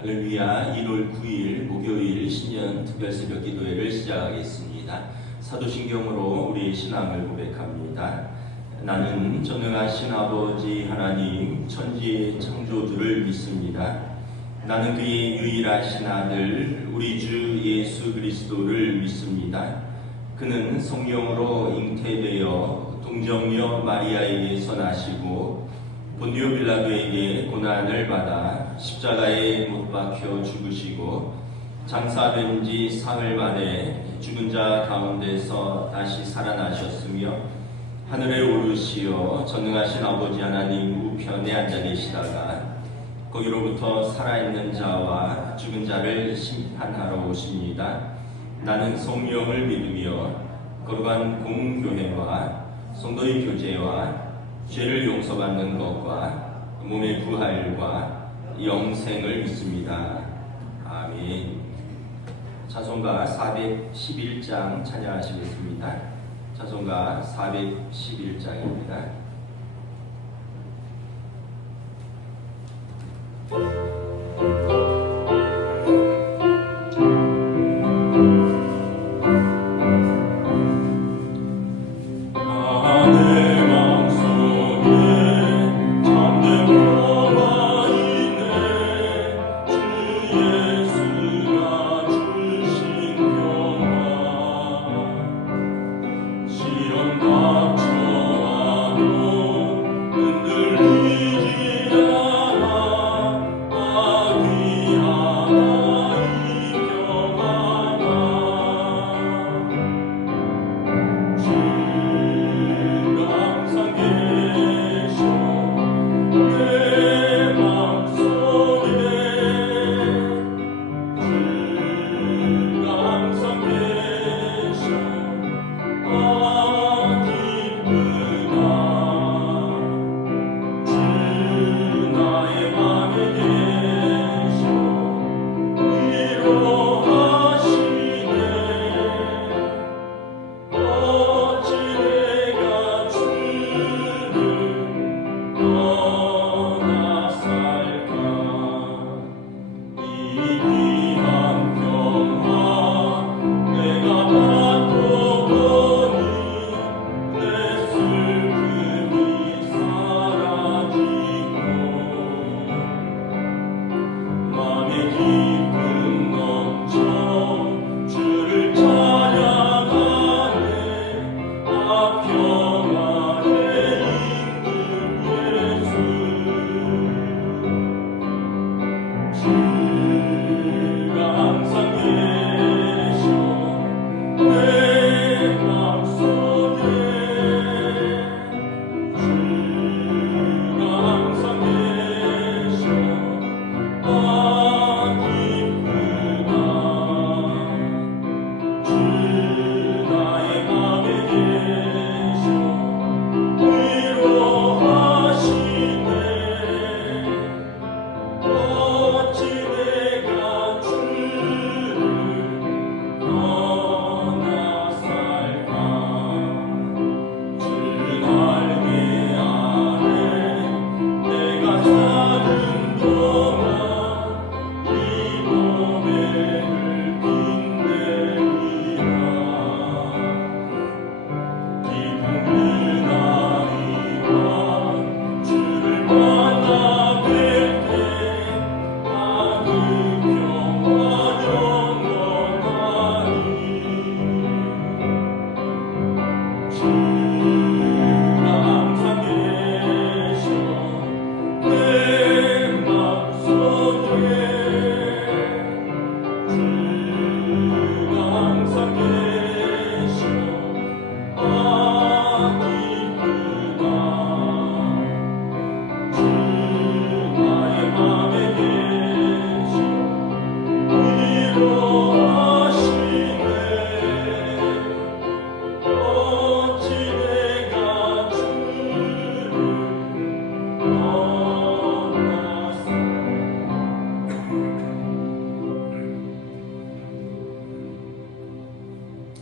할렐루야. 1월 9일 목요일 신년 특별 새벽 기도회를 시작하겠습니다. 사도신경으로 우리 신앙을 고백합니다. 나는 전능하신 아버지 하나님 천지의 창조주를 믿습니다. 나는 그의 유일하신 아들 우리 주 예수 그리스도를 믿습니다. 그는 성령으로 잉태되어 동정녀 마리아에게서 나시고 본디오 빌라도에게 고난을 받아 십자가에 못 박혀 죽으시고 장사된 지 사흘 만에 죽은 자 가운데서 다시 살아나셨으며 하늘에 오르시어 전능하신 아버지 하나님 우편에 앉아 계시다가 거기로부터 살아있는 자와 죽은 자를 심판하러 오십니다. 나는 성령을 믿으며 거룩한 공교회와 성도의 교제와 죄를 용서받는 것과 몸의 부활과 영생을 믿습니다. 아멘. 찬송가 411장 찬양하시겠습니다. 찬송가 411장입니다.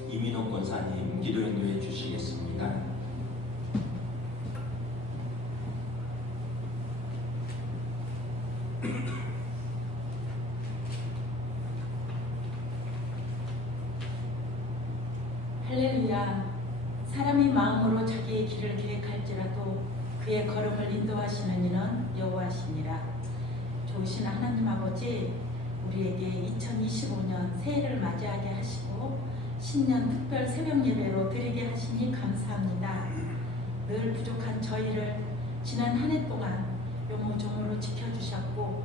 이민호 권사님 기도 인도해 주시겠습니다. 할렐루야. 사람이 마음으로 자기의 길을 계획할지라도 그의 걸음을 인도하시는 이는 여호와시니라. 좋으신 하나님 아버지, 우리에게 2025년 새해를 맞이하게 하시고 신년 특별 새벽 예배로 드리게 하시니 감사합니다. 늘 부족한 저희를 지난 한 해 동안 요모종으로 지켜주셨고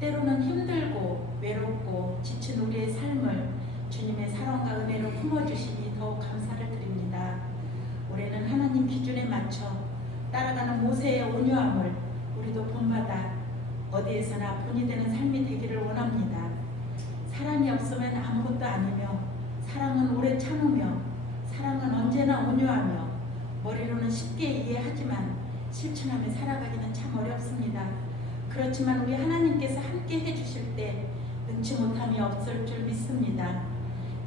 때로는 힘들고 외롭고 지친 우리의 삶을 주님의 사랑과 은혜로 품어주시니 더욱 감사를 드립니다. 올해는 하나님 기준에 맞춰 따라가는 모세의 온유함을 우리도 본받아 어디에서나 본이 되는 삶이 되기를 원합니다. 사랑이 없으면 아무것도 아니며 사랑은 오래 참으며 사랑은 언제나 온유하며 머리로는 쉽게 이해하지만 실천하며 살아가기는 참 어렵습니다. 그렇지만 우리 하나님께서 함께 해주실 때 능치 못함이 없을 줄 믿습니다.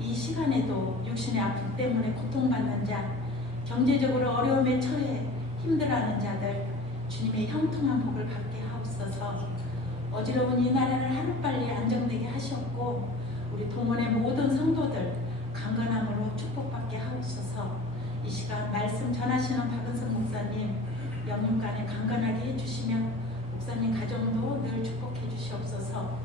이 시간에도 육신의 아픔 때문에 고통받는 자, 경제적으로 어려움에 처해 힘들어하는 자들 주님의 형통한 복을 받게 하옵소서. 어지러운 이 나라를 하루빨리 안정되게 하셨고 우리 동원의 모든 성도들 강건함으로 축복받게 하옵소서. 이 시간 말씀 전하시는 박은성 목사님 영육간에 강건하게 해주시며 목사님 가정도 늘 축복해 주시옵소서.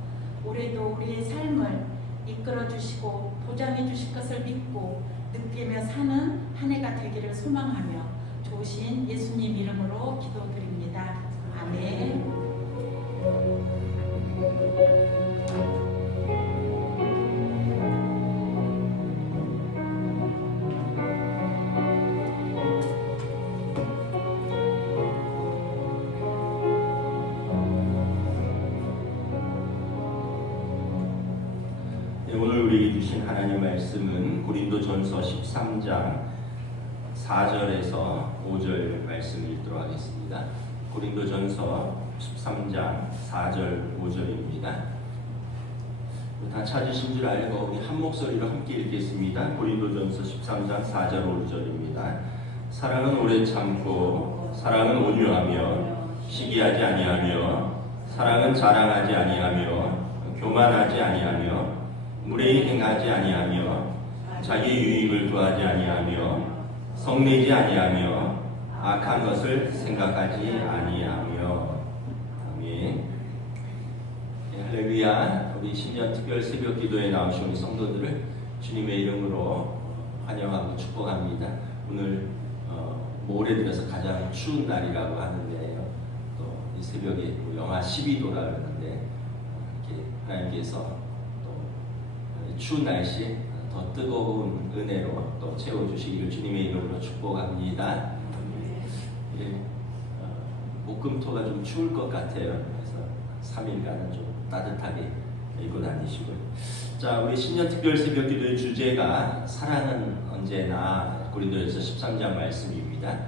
올해도 우리의 삶을 이끌어 주시고 보장해 주실 것을 믿고 느끼며 사는 한 해가 되기를 소망하며 좋으신 예수님 이름으로 기도드립니다. 아멘. 오늘 우리에게 주신 하나님 말씀은 고린도전서 13장 4절에서 5절 말씀을 읽도록 하겠습니다. 고린도전서 13장 4절 5절입니다. 다 찾으신 줄 알고 우리 한 목소리로 함께 읽겠습니다. 고린도전서 13장 4절 5절입니다. 사랑은 오래 참고 사랑은 온유하며 시기하지 아니하며 사랑은 자랑하지 아니하며 교만하지 아니하며 무례히 행하지 아니하며 자기 유익을 구하지 아니하며 성내지 아니하며 악한 것을 생각하지 아니하며. 아멘. 할렐루야. 우리 신년 특별 새벽 기도에 나오신 우리 성도들을 주님의 이름으로 환영하고 축복합니다. 오늘 올해 들어서 가장 추운 날이라고 하는데요. 또 이 새벽에 영하 12도라 그러는데 이렇게 하나님께서 추운 날씨 더 뜨거운 은혜로 또 채워주시기를 주님의 이름으로 축복합니다. 목금토가 좀 추울 것 같아요. 그래서 3일간은 좀 따뜻하게 입고 다니시고요. 자, 우리 신년 특별 새벽 기도의 주제가 사랑은 언제나 고린도전서 13장 말씀입니다.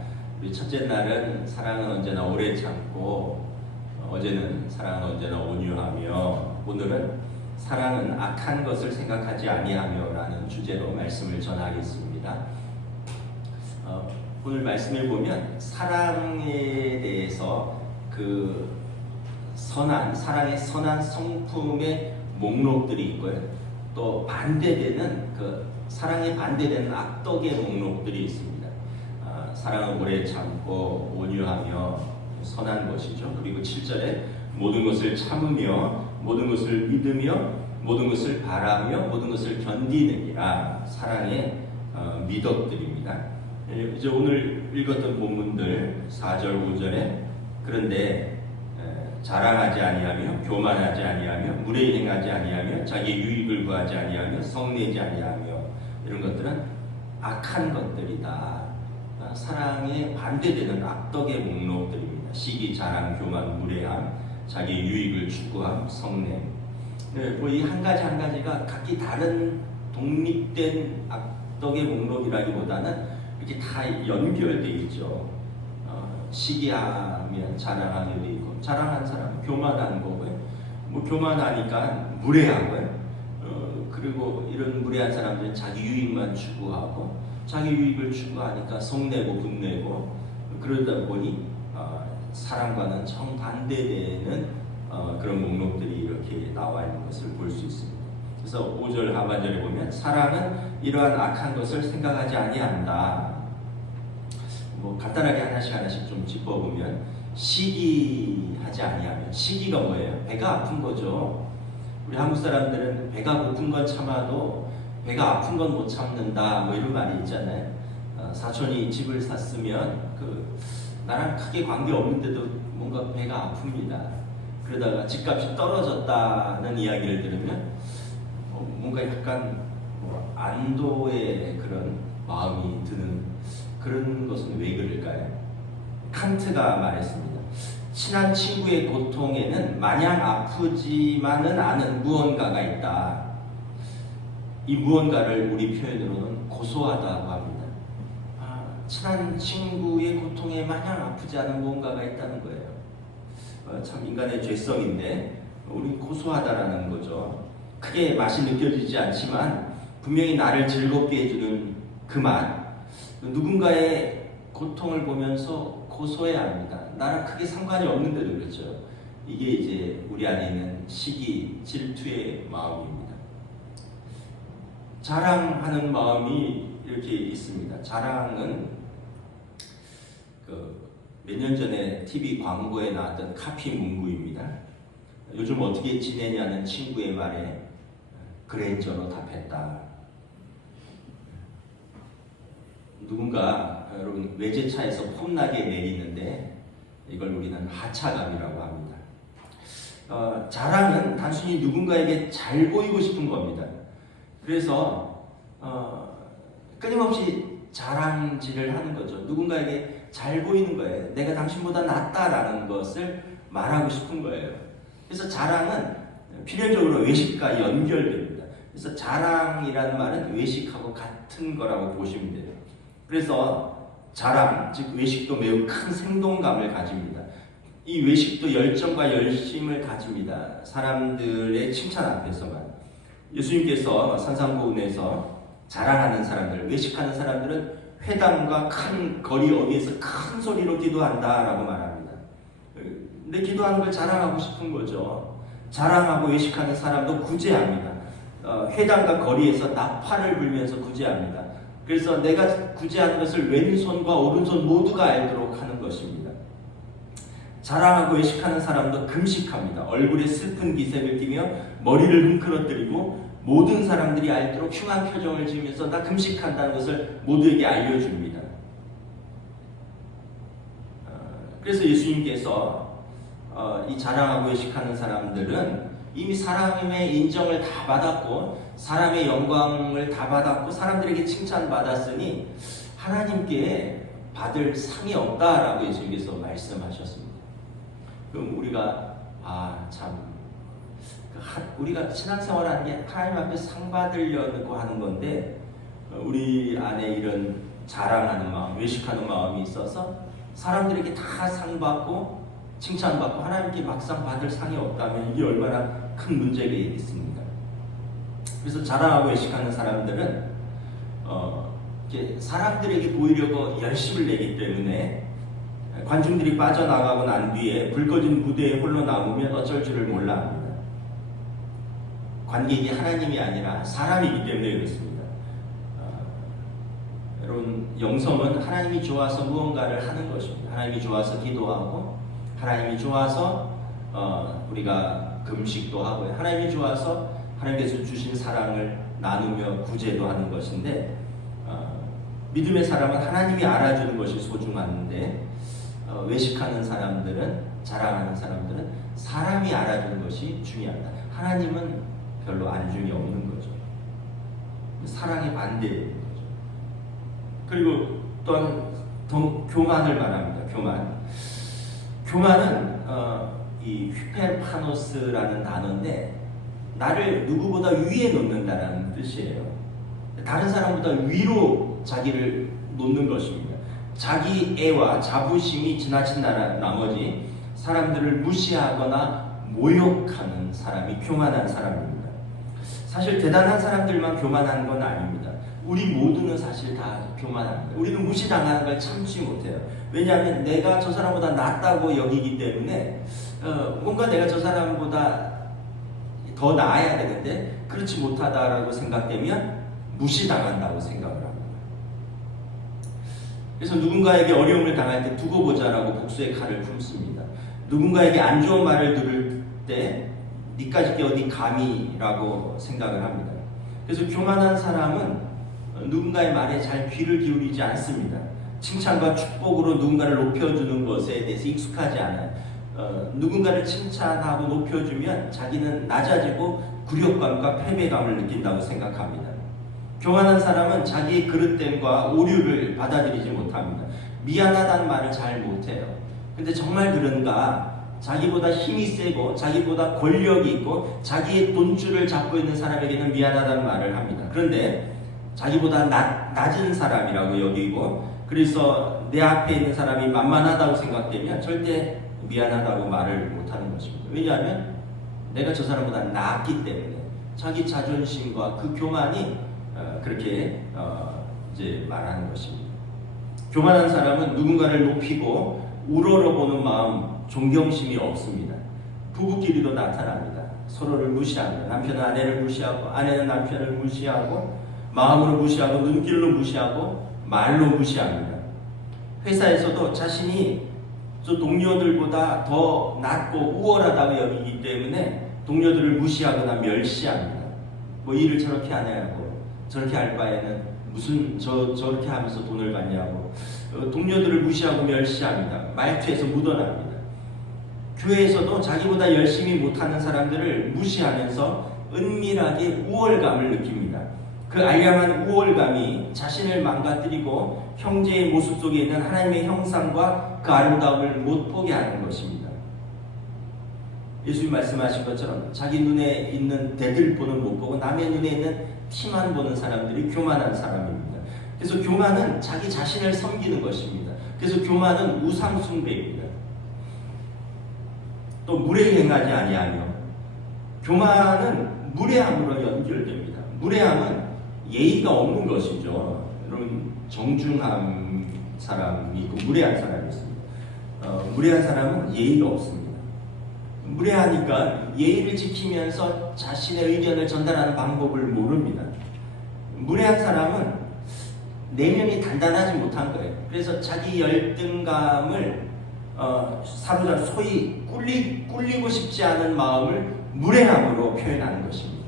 우리 첫째 날은 사랑은 언제나 오래 참고, 어제는 사랑은 언제나 온유하며, 오늘은 사랑은 악한 것을 생각하지 아니하며 라는 주제로 말씀을 전하겠습니다. 오늘 말씀을 보면 사랑에 대해서 그 사랑의 선한 성품의 목록들이 있고요. 또 반대되는 사랑에 반대되는 악덕의 목록들이 있습니다. 사랑은 오래 참고 온유하며 선한 것이죠. 그리고 7절에 모든 것을 참으며 모든 것을 믿으며 모든 것을 바라며 모든 것을 견디느니라 사랑의 미덕들입니다. 이제 오늘 읽었던 본문들 4절 5절에 그런데 자랑하지 아니하며 교만하지 아니하며 무례히 행하지 아니하며 자기 유익을 구하지 아니하며 성내지 아니하며 이런 것들은 악한 것들이다. 사랑에 반대되는 악덕의 목록들입니다. 시기, 자랑, 교만, 무례함, 자기 유익을 추구함, 성냄. 이 한 가지 한 가지가 각기 다른 독립된 악덕의 목록이라기보다는 이렇게 다 연결돼 있죠. 시기하면 자랑하게도 있고, 자랑한 사람 교만한 거고요. 교만하니까 무례하고요. 그리고 이런 무례한 사람들은 자기 유익만 추구하고, 자기 유익을 추구하니까 성내고 분내고, 그러다 보니 사랑과는 정반대되는 그런 목록들이 이렇게 나와 있는 것을 볼 수 있습니다. 그래서 5절 하반절에 보면 사랑은 이러한 악한 것을 생각하지 아니한다. 뭐 간단하게 하나씩 좀 짚어보면 시기하지 아니하면, 시기가 뭐예요? 배가 아픈 거죠. 우리 한국 사람들은 배가 고픈 건 참아도 배가 아픈 건 못 참는다, 뭐 이런 말이 있잖아요. 사촌이 집을 샀으면 나랑 크게 관계 없는데도 뭔가 배가 아픕니다. 그러다가 집값이 떨어졌다는 이야기를 들으면 뭔가 약간 안도의 그런 마음이 드는, 그런 것은 왜 그럴까요? 칸트가 말했습니다. 친한 친구의 고통에는 마냥 아프지만은 않은 무언가가 있다. 이 무언가를 우리 표현으로는 고소하다고 합니다. 친한 친구의 고통에 마냥 아프지 않은 무언가가 있다는 거예요. 참 인간의 죄성인데 우리 고소하다라는 거죠. 크게 맛이 느껴지지 않지만 분명히 나를 즐겁게 해주는 그 맛. 누군가의 고통을 보면서 고소해야 합니다. 나랑 크게 상관이 없는데도 그렇죠. 이게 이제 우리 안에 있는 시기, 질투의 마음입니다. 자랑하는 마음이 이렇게 있습니다. 자랑은 몇 년 전에 TV 광고에 나왔던 카피 문구입니다. 요즘 어떻게 지내냐는 친구의 말에 그랜저로 답했다. 누군가 여러분 외제차에서 폼나게 내리는데 이걸 우리는 하차감이라고 합니다. 자랑은 단순히 누군가에게 잘 보이고 싶은 겁니다. 그래서 끊임없이 자랑질을 하는 거죠. 누군가에게 잘 보이는 거예요. 내가 당신보다 낫다라는 것을 말하고 싶은 거예요. 그래서 자랑은 필연적으로 외식과 연결됩니다. 그래서 자랑이라는 말은 외식하고 같은 거라고 보시면 돼요. 그래서 자랑, 즉 외식도 매우 큰 생동감을 가집니다. 이 외식도 열정과 열심을 가집니다. 사람들의 칭찬 앞에서만. 예수님께서 산상보훈에서 자랑하는 사람들, 외식하는 사람들은 회당과 큰 거리 어디에서 큰 소리로 기도한다라고 말합니다. 내 기도하는 걸 자랑하고 싶은 거죠. 자랑하고 외식하는 사람도 구제합니다. 회당과 거리에서 나팔을 불면서 구제합니다. 그래서 내가 구제하는 것을 왼손과 오른손 모두가 알도록 하는 것입니다. 자랑하고 외식하는 사람도 금식합니다. 얼굴에 슬픈 기색을 띠며 머리를 흔들어뜨리고 모든 사람들이 알도록 흉한 표정을 지으면서 나 금식한다는 것을 모두에게 알려줍니다. 그래서 예수님께서 이 자랑하고 외식하는 사람들은 이미 사람의 인정을 다 받았고 사람의 영광을 다 받았고 사람들에게 칭찬받았으니 하나님께 받을 상이 없다라고 예수님께서 말씀하셨습니다. 그럼 우리가 우리가 신앙생활하는 게 하나님 앞에 상 받으려고 하는 건데 우리 안에 이런 자랑하는 마음, 외식하는 마음이 있어서 사람들에게 다 상 받고 칭찬받고 하나님께 막상 받을 상이 없다면 이게 얼마나 큰 문제가 있습니다. 그래서 자랑하고 외식하는 사람들은 이렇게 사람들에게 보이려고 열심을 내기 때문에 관중들이 빠져나가고 난 뒤에 불 꺼진 무대에 홀로 남으면 어쩔 줄을 몰라 합니다. 관객이 하나님이 아니라 사람이기 때문에 그렇습니다. 여러분, 영성은 하나님이 좋아서 무언가를 하는 것입니다. 하나님이 좋아서 기도하고 하나님이 좋아서 우리가 금식도 하고요. 하나님이 좋아서 하나님께서 주신 사랑을 나누며 구제도 하는 것인데 믿음의 사람은 하나님이 알아주는 것이 소중한데 외식하는 사람들은, 자랑하는 사람들은 사람이 알아주는 것이 중요하다. 하나님은 별로 안중이 없는 거죠. 사랑의 반대인 거죠. 그리고 또한 더 교만을 말합니다. 교만은 이 휘페파노스라는 단어인데 나를 누구보다 위에 놓는다라는 뜻이에요. 다른 사람보다 위로 자기를 놓는 것입니다. 자기 애와 자부심이 지나친 나머지 사람들을 무시하거나 모욕하는 사람이 교만한 사람입니다. 사실 대단한 사람들만 교만한 건 아닙니다. 우리 모두는 사실 다 교만합니다. 우리는 무시당하는 걸 참지 못해요. 왜냐하면 내가 저 사람보다 낫다고 여기기 때문에 뭔가 내가 저 사람보다 더 나아야 되는데 그렇지 못하다라고 생각되면 무시당한다고 생각을 합니다. 그래서 누군가에게 어려움을 당할 때 두고 보자라고 복수의 칼을 품습니다. 누군가에게 안 좋은 말을 들을 때 니까짓 게 어디 감히라고 생각을 합니다. 그래서 교만한 사람은 누군가의 말에 잘 귀를 기울이지 않습니다. 칭찬과 축복으로 누군가를 높여주는 것에 대해서 익숙하지 않아요. 누군가를 칭찬하고 높여주면 자기는 낮아지고 굴욕감과 패배감을 느낀다고 생각합니다. 교만한 사람은 자기의 그릇됨과 오류를 받아들이지 못합니다. 미안하다는 말을 잘 못해요. 근데 정말 그런가? 자기보다 힘이 세고 자기보다 권력이 있고 자기의 돈줄을 잡고 있는 사람에게는 미안하다는 말을 합니다. 그런데 자기보다 낮은 사람이라고 여기고, 그래서 내 앞에 있는 사람이 만만하다고 생각되면 절대 미안하다고 말을 못하는 것입니다. 왜냐하면 내가 저 사람보다 낫기 때문에 자기 자존심과 그 교만이 그렇게 이제 말하는 것입니다. 교만한 사람은 누군가를 높이고 우러러보는 마음, 존경심이 없습니다. 부부끼리도 나타납니다. 서로를 무시합니다. 남편은 아내를 무시하고, 아내는 남편을 무시하고, 마음으로 무시하고, 눈길로 무시하고, 말로 무시합니다. 회사에서도 자신이 저 동료들보다 더 낫고 우월하다고 여기기 때문에 동료들을 무시하거나 멸시합니다. 뭐 일을 저렇게 하냐고, 저렇게 할 바에는 무슨 저렇게 하면서 돈을 받냐고, 동료들을 무시하고 멸시합니다. 말투에서 묻어납니다. 교회에서도 자기보다 열심히 못하는 사람들을 무시하면서 은밀하게 우월감을 느낍니다. 그 알량한 우월감이 자신을 망가뜨리고 형제의 모습 속에 있는 하나님의 형상과 그 아름다움을 못 보게 하는 것입니다. 예수님 말씀하신 것처럼 자기 눈에 있는 대들보는 못 보고 남의 눈에 있는 티만 보는 사람들이 교만한 사람입니다. 그래서 교만은 자기 자신을 섬기는 것입니다. 그래서 교만은 우상 숭배입니다. 또 무례행하지 아니하며, 교만은 무례함으로 연결됩니다. 무례함은 예의가 없는 것이죠. 여러분, 정중한 사람이 있고 무례한 사람이 있습니다. 무례한 사람은 예의가 없습니다. 무례하니까 예의를 지키면서 자신의 의견을 전달하는 방법을 모릅니다. 무례한 사람은 내면이 단단하지 못한 거예요. 그래서 자기 열등감을 소위 꿀리고 싶지 않은 마음을 무례함으로 표현하는 것입니다.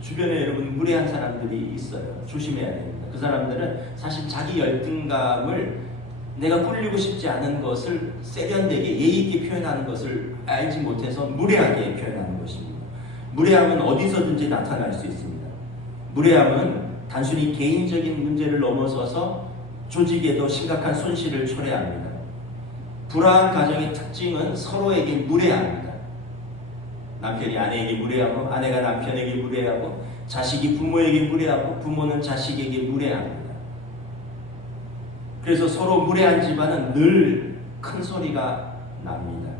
주변에 여러분 무례한 사람들이 있어요. 조심해야 됩니다. 그 사람들은 사실 자기 열등감을 내가 꿀리고 싶지 않은 것을 세련되게 예의 있게 표현하는 것을 알지 못해서 무례하게 표현하는 것입니다. 무례함은 어디서든지 나타날 수 있습니다. 무례함은 단순히 개인적인 문제를 넘어서서 조직에도 심각한 손실을 초래합니다. 불화한 가정의 특징은 서로에게 무례합니다. 남편이 아내에게 무례하고, 아내가 남편에게 무례하고, 자식이 부모에게 무례하고, 부모는 자식에게 무례합니다. 그래서 서로 무례한 집안은 늘 큰 소리가 납니다.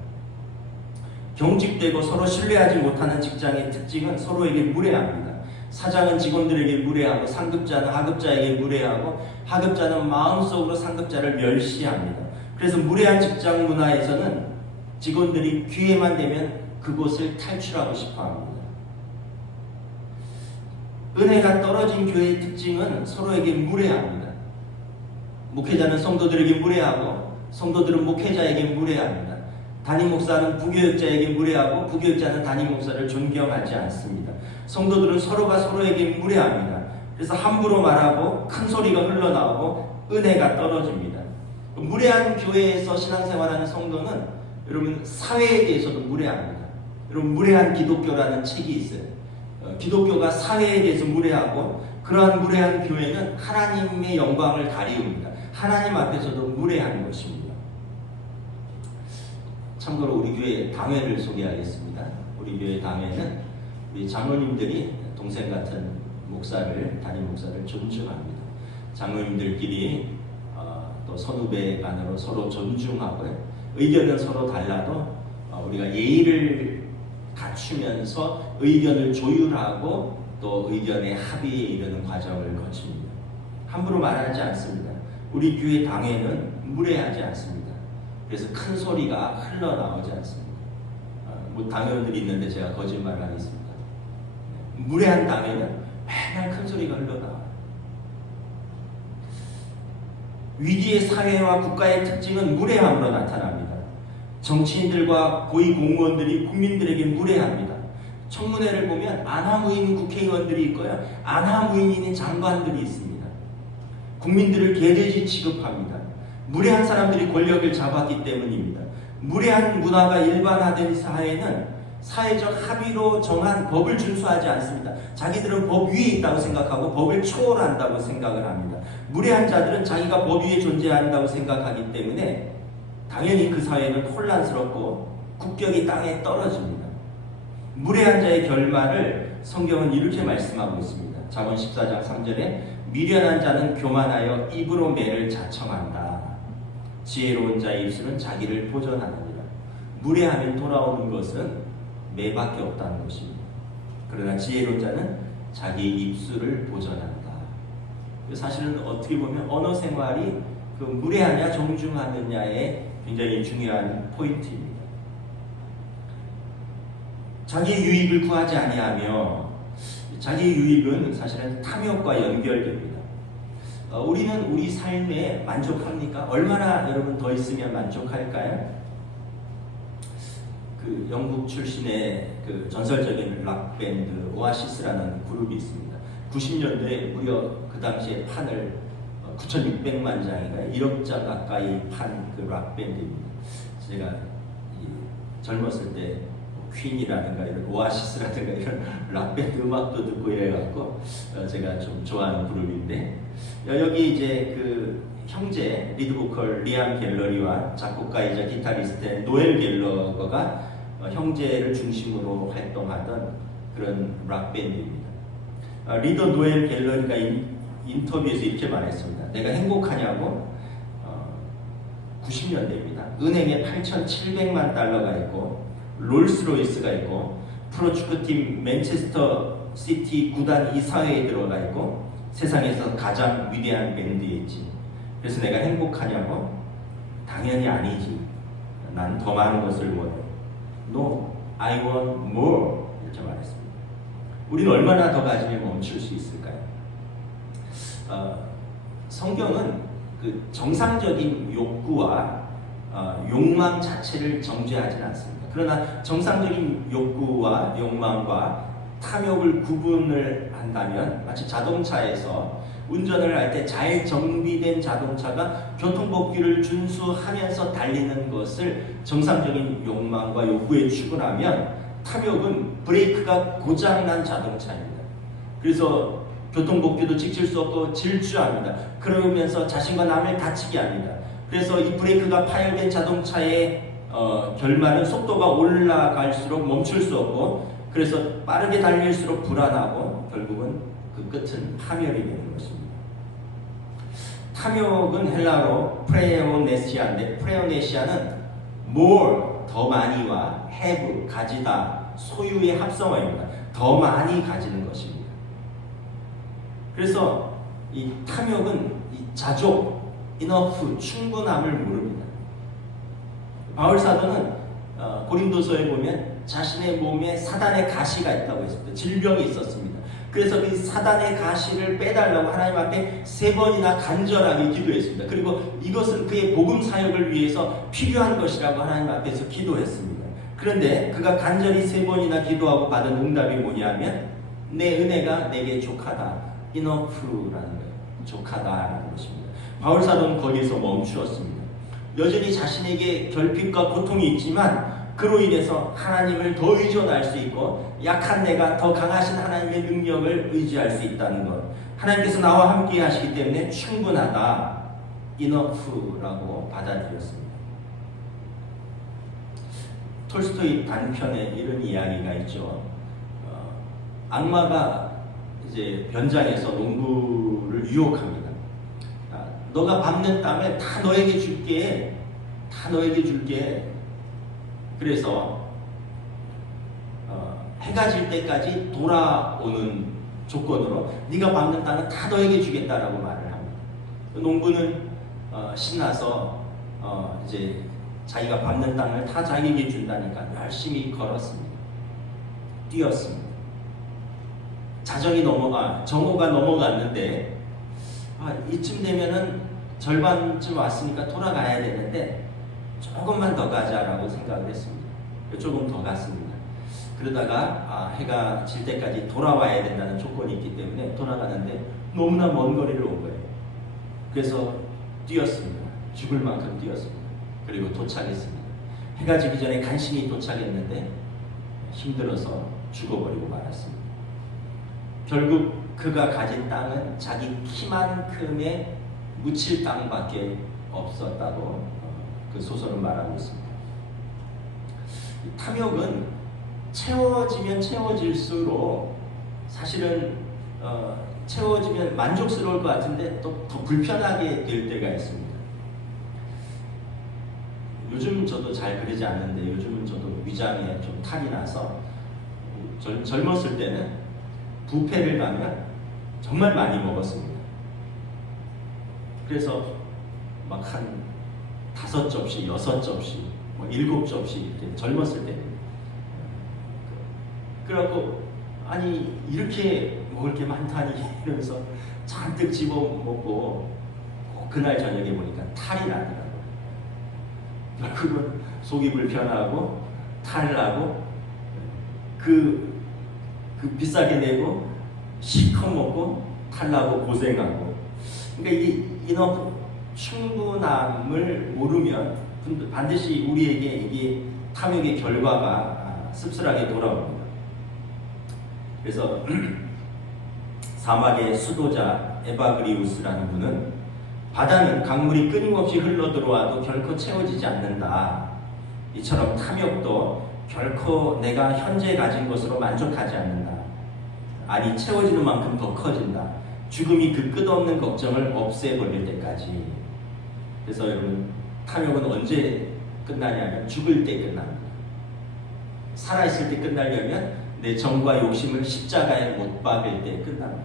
경직되고 서로 신뢰하지 못하는 직장의 특징은 서로에게 무례합니다. 사장은 직원들에게 무례하고, 상급자는 하급자에게 무례하고, 하급자는 마음속으로 상급자를 멸시합니다. 그래서 무례한 직장 문화에서는 직원들이 기회만 되면 그곳을 탈출하고 싶어 합니다. 은혜가 떨어진 교회의 특징은 서로에게 무례합니다. 목회자는 성도들에게 무례하고, 성도들은 목회자에게 무례합니다. 담임 목사는 부교육자에게 무례하고, 부교육자는 담임 목사를 존경하지 않습니다. 성도들은 서로가 서로에게 무례합니다. 그래서 함부로 말하고 큰 소리가 흘러나오고 은혜가 떨어집니다. 무례한 교회에서 신앙생활하는 성도는 여러분 사회에 대해서도 무례합니다. 여러분 무례한 기독교라는 책이 있어요. 기독교가 사회에 대해서 무례하고, 그러한 무례한 교회는 하나님의 영광을 가리웁니다. 하나님 앞에서도 무례한 것입니다. 참고로 우리 교회 당회를 소개하겠습니다. 우리 교회 당회는 우리 장로님들이 동생 같은 목사를, 담임 목사를 존중합니다. 장로님들끼리 또 선후배 간으로 서로 존중하고요. 의견은 서로 달라도 우리가 예의를 갖추면서 의견을 조율하고 또 의견의 합의에 이르는 과정을 거칩니다. 함부로 말하지 않습니다. 우리 교회 당회는 무례하지 않습니다. 그래서 큰 소리가 흘러나오지 않습니다. 뭐 당회원들이 있는데 제가 거짓말을 하겠습니다. 무례한 땅에는 맨날 큰 소리가 흘러나와요. 위기의 사회와 국가의 특징은 무례함으로 나타납니다. 정치인들과 고위 공무원들이 국민들에게 무례합니다. 청문회를 보면 안하무인 국회의원들이 있고요, 안하무인인 장관들이 있습니다. 국민들을 개돼지 취급합니다. 무례한 사람들이 권력을 잡았기 때문입니다. 무례한 문화가 일반화된 사회는 사회적 합의로 정한 법을 준수하지 않습니다. 자기들은 법 위에 있다고 생각하고 법을 초월한다고 생각을 합니다. 무례한 자들은 자기가 법 위에 존재한다고 생각하기 때문에 당연히 그 사회는 혼란스럽고 국격이 땅에 떨어집니다. 무례한 자의 결말을 성경은 이렇게 말씀하고 있습니다. 잠언 14장 3절에 미련한 자는 교만하여 입으로 매를 자청한다. 지혜로운 자의 입술은 자기를 보전하느니라. 무례하면 돌아오는 것은 매밖에 없다는 것입니다. 그러나 지혜로운 자는 자기 입술을 보전한다. 사실은 어떻게 보면 언어 생활이 그 무례하냐 정중하느냐의 굉장히 중요한 포인트입니다. 자기의 유익을 구하지 아니하며, 자기의 유익은 사실은 탐욕과 연결됩니다. 우리는 우리 삶에 만족합니까? 얼마나 여러분 더 있으면 만족할까요? 그 영국 출신의 그 전설적인 락 밴드 오아시스라는 그룹이 있습니다. 90년대에 무려 그 당시에 판을 9,600만 장인가 1억 장 가까이 판 그 락 밴드입니다. 제가 젊었을 때 퀸이라든가 이런 오아시스라든가 이런 락 밴드 음악도 듣고 이래갖고 제가 좀 좋아하는 그룹인데, 여기 이제 그 형제 리드 보컬 리암 갤러리와 작곡가이자 기타리스트의 노엘 갤러거가 형제를 중심으로 활동하던 그런 락 밴드입니다. 리더 노엘 갤러리가 인터뷰에서 이렇게 말했습니다. 내가 행복하냐고? 90년대입니다. 은행에 8,700만 달러가 있고 롤스로이스가 있고 프로축구팀 맨체스터 시티 구단 이사회에 들어가 있고 세상에서 가장 위대한 밴드에 있지. 그래서 내가 행복하냐고? 당연히 아니지. 난 더 많은 것을 원해. No, I want more. 이렇게 말했습니다. 우리는 얼마나 더 가지면 멈출 수 있을까요? 성경은 그 정상적인 욕구와 욕망 자체를 정죄하지는 않습니다. 그러나 정상적인 욕구와 욕망과 탐욕을 구분을 한다면, 마치 자동차에서 운전을 할 때 잘 정비된 자동차가 교통법규를 준수하면서 달리는 것을 정상적인 욕망과 욕구에 추구하면, 탐욕은 브레이크가 고장난 자동차입니다. 그래서 교통법규도 지킬 수 없고 질주합니다. 그러면서 자신과 남을 다치게 합니다. 그래서 이 브레이크가 파열된 자동차의 결말은 속도가 올라갈수록 멈출 수 없고, 그래서 빠르게 달릴수록 불안하고 결국은 그 끝은 파멸이 되는 것입니다. 탐욕은 헬라어로 프레오네시아인데, 프레오네시아는 more, 더 많이와 have, 가지다, 소유의 합성어입니다. 더 많이 가지는 것입니다. 그래서 이 탐욕은 이 자족, enough, 충분함을 모릅니다. 바울 사도는 고린도서에 보면 자신의 몸에 사단의 가시가 있다고 했습니다. 질병이 있었습니다. 그래서 그 사단의 가시를 빼달라고 하나님 앞에 3번이나 간절하게 기도했습니다. 그리고 이것은 그의 복음 사역을 위해서 필요한 것이라고 하나님 앞에서 기도했습니다. 그런데 그가 간절히 3번이나 기도하고 받은 응답이 뭐냐면, 내 은혜가 내게 족하다, enough라는 거예요. 족하다라는 것입니다. 바울 사도는 거기에서 멈추었습니다. 여전히 자신에게 결핍과 고통이 있지만 그로 인해서 하나님을 더 의존할 수 있고, 약한 내가 더 강하신 하나님의 능력을 의지할 수 있다는 것, 하나님께서 나와 함께 하시기 때문에 충분하다, enough라고 받아들였습니다. 톨스토이 단편에 이런 이야기가 있죠. 악마가 이제 변장해서 농부를 유혹합니다. 너가 밟는 땅을 다 너에게 줄게, 다 너에게 줄게. 그래서 해가 질 때까지 돌아오는 조건으로 네가 밟는 땅은 다 너에게 주겠다라고 말을 합니다. 농부는 신나서 이제 자기가 밟는 땅을 다 자기에게 준다니까 열심히 걸었습니다. 뛰었습니다. 정오가 넘어갔는데 이쯤 되면은 절반쯤 왔으니까 돌아가야 되는데 조금만 더 가자라고 생각을 했습니다. 조금 더 갔습니다. 그러다가 해가 질 때까지 돌아와야 된다는 조건이 있기 때문에 돌아가는데 너무나 먼 거리를 온 거예요. 그래서 뛰었습니다. 죽을 만큼 뛰었습니다. 그리고 도착했습니다. 해가 지기 전에 간신히 도착했는데 힘들어서 죽어버리고 말았습니다. 결국 그가 가진 땅은 자기 키만큼의 묻힐 땅밖에 없었다고 그 소설은 말하고 있습니다. 탐욕은 채워지면 채워질수록 사실은 채워지면 만족스러울 것 같은데 또 더 불편하게 될 때가 있습니다. 요즘 저도 잘 그러지 않는데 요즘은 저도 위장에 좀 탈이 나서 젊었을 때는 뷔페를 가면 정말 많이 먹었습니다. 그래서 막 한 5접시, 6접시, 7접시 이렇게 젊었을 때. 그래갖고 아니 이렇게 먹을 게 많다니 이러면서 잔뜩 집어 먹고 그날 저녁에 보니까 탈이 나더라고요. 결국은 속이 불편하고 탈을 하고 그 비싸게 내고 실컷 먹고 탈나고 고생하고. 그러니까 이런 충분함을 모르면 반드시 우리에게 이게 탐욕의 결과가 씁쓸하게 돌아옵니다. 그래서 사막의 수도자 에바그리우스라는 분은 바다는 강물이 끊임없이 흘러들어와도 결코 채워지지 않는다. 이처럼 탐욕도 결코 내가 현재 가진 것으로 만족하지 않는다. 아니 채워지는 만큼 더 커진다. 죽음이 그 끝없는 걱정을 없애버릴 때까지. 그래서 여러분 탐욕은 언제 끝나냐면 죽을 때 끝납니다. 살아있을 때 끝나려면 내 정과 욕심을 십자가에 못 박을 때 끝납니다.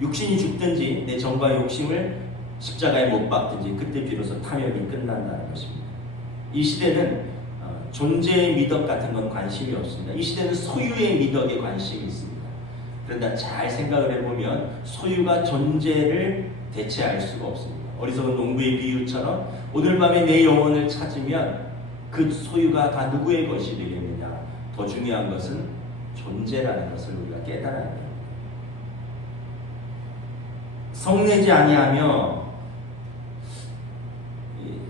육신이 죽든지 내 정과 욕심을 십자가에 못 박든지 그때 비로소 탐욕이 끝난다는 것입니다. 이 시대는 존재의 미덕 같은 건 관심이 없습니다. 이 시대는 소유의 미덕에 관심이 있습니다. 그런데 잘 생각을 해보면 소유가 존재를 대체할 수가 없습니다. 어리석은 농부의 비유처럼 오늘 밤에 내 영혼을 찾으면 그 소유가 다 누구의 것이 되겠느냐. 더 중요한 것은 존재라는 것을 우리가 깨달아야 합니다. 성내지 아니하며,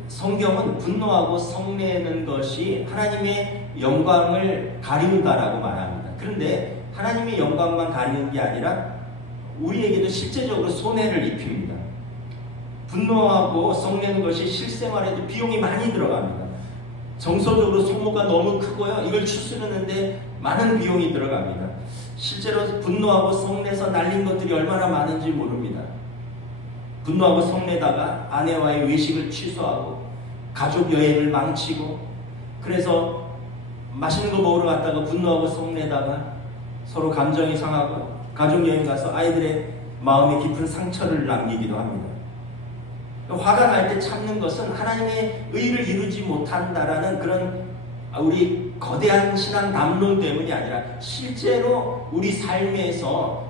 성경은 분노하고 성내는 것이 하나님의 영광을 가리운다라고 말합니다. 그런데 하나님의 영광만 가리는 게 아니라 우리에게도 실제적으로 손해를 입힙니다. 분노하고 성내는 것이 실생활에도 비용이 많이 들어갑니다. 정서적으로 소모가 너무 크고요. 이걸 추스르는데 많은 비용이 들어갑니다. 실제로 분노하고 성내서 날린 것들이 얼마나 많은지 모릅니다. 분노하고 성내다가 아내와의 외식을 취소하고 가족 여행을 망치고, 그래서 맛있는 거 먹으러 갔다가 분노하고 성내다가 서로 감정이 상하고 가족 여행 가서 아이들의 마음에 깊은 상처를 남기기도 합니다. 화가 날 때 참는 것은 하나님의 의를 이루지 못한다라는 그런 우리 거대한 신앙 담론 때문이 아니라 실제로 우리 삶에서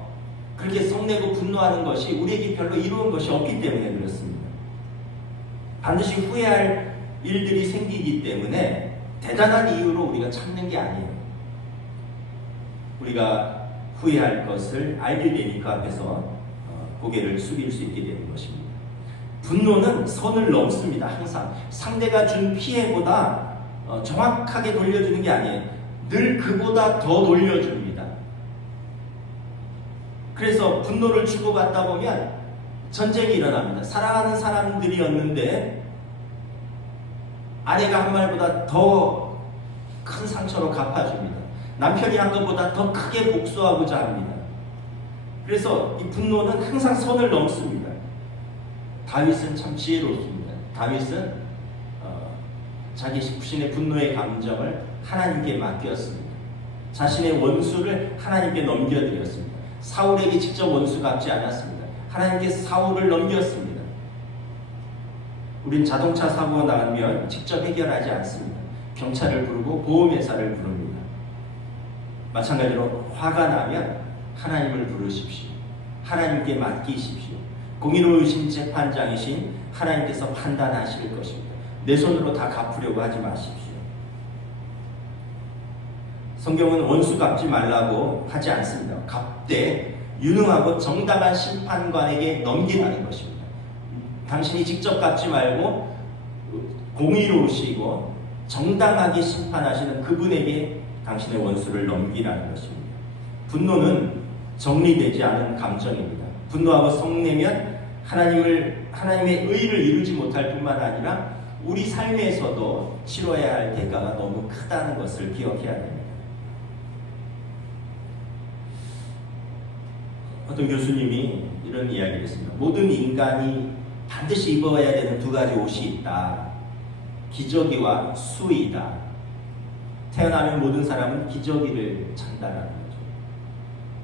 그렇게 성내고 분노하는 것이 우리에게 별로 이루은 것이 없기 때문에 그렇습니다. 반드시 후회할 일들이 생기기 때문에 대단한 이유로 우리가 참는 게 아니에요. 우리가 후회할 것을 알게 되니까 앞에서 고개를 숙일 수 있게 되는 것입니다. 분노는 선을 넘습니다. 항상 상대가 준 피해보다 정확하게 돌려주는 게 아니에요. 늘 그보다 더 돌려줍니다. 그래서 분노를 주고받다 보면 전쟁이 일어납니다. 사랑하는 사람들이었는데 아내가 한 말보다 더 큰 상처로 갚아줍니다. 남편이 한 것보다 더 크게 복수하고자 합니다. 그래서 이 분노는 항상 선을 넘습니다. 다윗은 참 지혜롭습니다. 다윗은 자기 자신의 분노의 감정을 하나님께 맡겼습니다. 자신의 원수를 하나님께 넘겨드렸습니다. 사울에게 직접 원수 갚지 않았습니다. 하나님께 사울을 넘겼습니다. 우린 자동차 사고가 나면 직접 해결하지 않습니다. 경찰을 부르고 보험회사를 부릅니다. 마찬가지로 화가 나면 하나님을 부르십시오. 하나님께 맡기십시오. 공의로우신 재판장이신 하나님께서 판단하실 것입니다. 내 손으로 다 갚으려고 하지 마십시오. 성경은 원수 갚지 말라고 하지 않습니다. 갚되 유능하고 정당한 심판관에게 넘기라는 것입니다. 당신이 직접 갚지 말고 공의로우시고 정당하게 심판하시는 그분에게 당신의 원수를 넘기라는 것입니다. 분노는 정리되지 않은 감정입니다. 분노하고 성내면 하나님의 의를 이루지 못할 뿐만 아니라 우리 삶에서도 치러야 할 대가가 너무 크다는 것을 기억해야 됩니다. 어떤 교수님이 이런 이야기를 했습니다. 모든 인간이 반드시 입어야 되는 두 가지 옷이 있다. 기저귀와 수의이다. 태어나면 모든 사람은 기저귀를 찬다라는 거죠.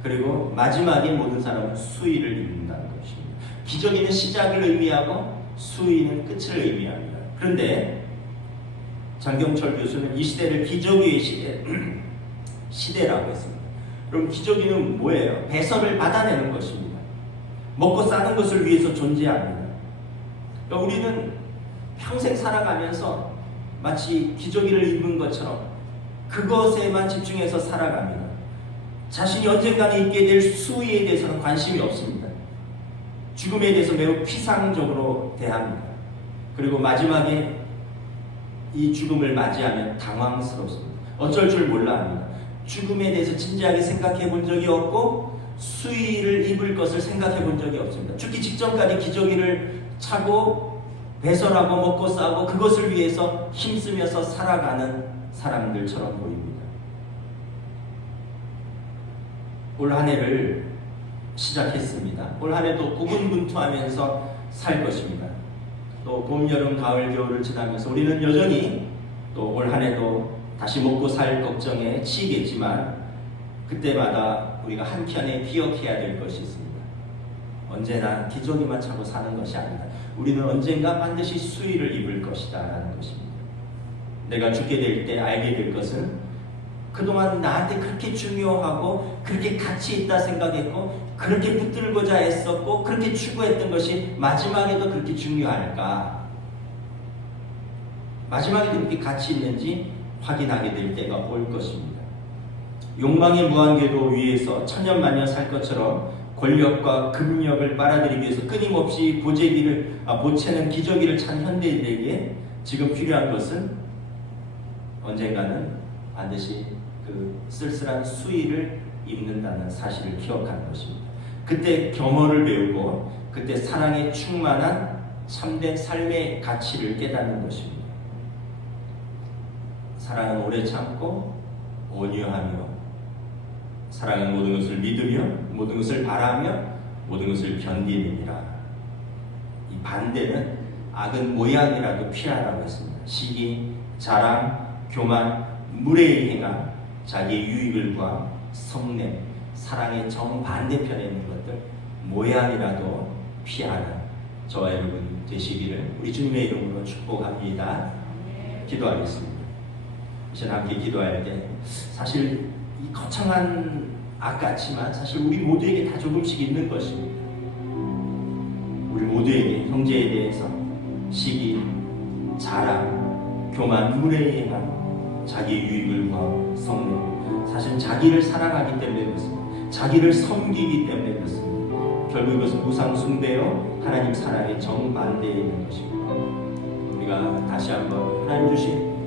그리고 마지막에 모든 사람은 수의를 입는다는 것입니다. 기저귀는 시작을 의미하고 수의는 끝을 의미합니다. 그런데 장경철 교수는 이 시대를 기저귀의 시대라고 했습니다. 그럼 기저귀는 뭐예요? 배설을 받아내는 것입니다. 먹고 사는 것을 위해서 존재합니다. 그러니까 우리는 평생 살아가면서 마치 기저귀를 입은 것처럼 그것에만 집중해서 살아갑니다. 자신이 언젠가는 있게 될 수위에 대해서는 관심이 없습니다. 죽음에 대해서 매우 피상적으로 대합니다. 그리고 마지막에 이 죽음을 맞이하면 당황스럽습니다. 어쩔 줄 몰라 합니다. 죽음에 대해서 진지하게 생각해 본 적이 없고 수의를 입을 것을 생각해 본 적이 없습니다. 죽기 직전까지 기저귀를 차고 배설하고 먹고 싸고 그것을 위해서 힘쓰면서 살아가는 사람들처럼 보입니다. 올 한 해를 시작했습니다. 올 한 해도 고군분투하면서 살 것입니다. 또 봄, 여름, 가을, 겨울을 지나면서 우리는 여전히 또 올 한 해도 다시 먹고 살 걱정에 치이겠지만 그때마다 우리가 한켠에 기억해야 될 것이 있습니다. 언제나 기저귀만 차고 사는 것이 아니다. 우리는 언젠가 반드시 수의를 입을 것이다 라는 것입니다. 내가 죽게 될 때 알게 될 것은 그동안 나한테 그렇게 중요하고 그렇게 가치 있다 생각했고 그렇게 붙들고자 했었고 그렇게 추구했던 것이 마지막에도 그렇게 중요할까? 마지막에도 그렇게 가치 있는지 확인하게 될 때가 올 것입니다. 욕망의 무한궤도 위에서 천년만년 살 것처럼 권력과 금력을 빨아들이기 위해서 끊임없이 보채는 기저귀를 찬 현대인에게 지금 필요한 것은 언젠가는 반드시 그 쓸쓸한 수의를 입는다는 사실을 기억하는 것입니다. 그때 겸허를 배우고 그때 사랑에 충만한 참된 삶의 가치를 깨닫는 것입니다. 사랑은 오래 참고 온유하며 사랑은 모든 것을 믿으며 모든 것을 바라며 모든 것을 견디느니라. 이 반대는 악은 모양이라도 피하라고 했습니다. 시기, 자랑, 교만, 무례히 행함, 자기의 유익을 구함, 성냄, 사랑의 정반대편에 있는 것들 모양이라도 피하는 저와 여러분 되시기를 우리 주님의 이름으로 축복합니다. 기도하겠습니다. 이제 함께 기도할 때 사실 이 거창한 악 같지만 사실 우리 모두에게 다 조금씩 있는 것입니다. 우리 모두에게 형제에 대해서 시기, 자랑, 교만, 무례히 행함, 자기의 유익을 구하고 성냄, 사실 자기를 사랑하기 때문에 그렇습니다. 자기를 섬기기 때문에 그렇습니다. 결국 이것은 우상 숭배요 하나님 사랑의 정반대에 있는 것입니다. 우리가 다시 한번 하나님 주신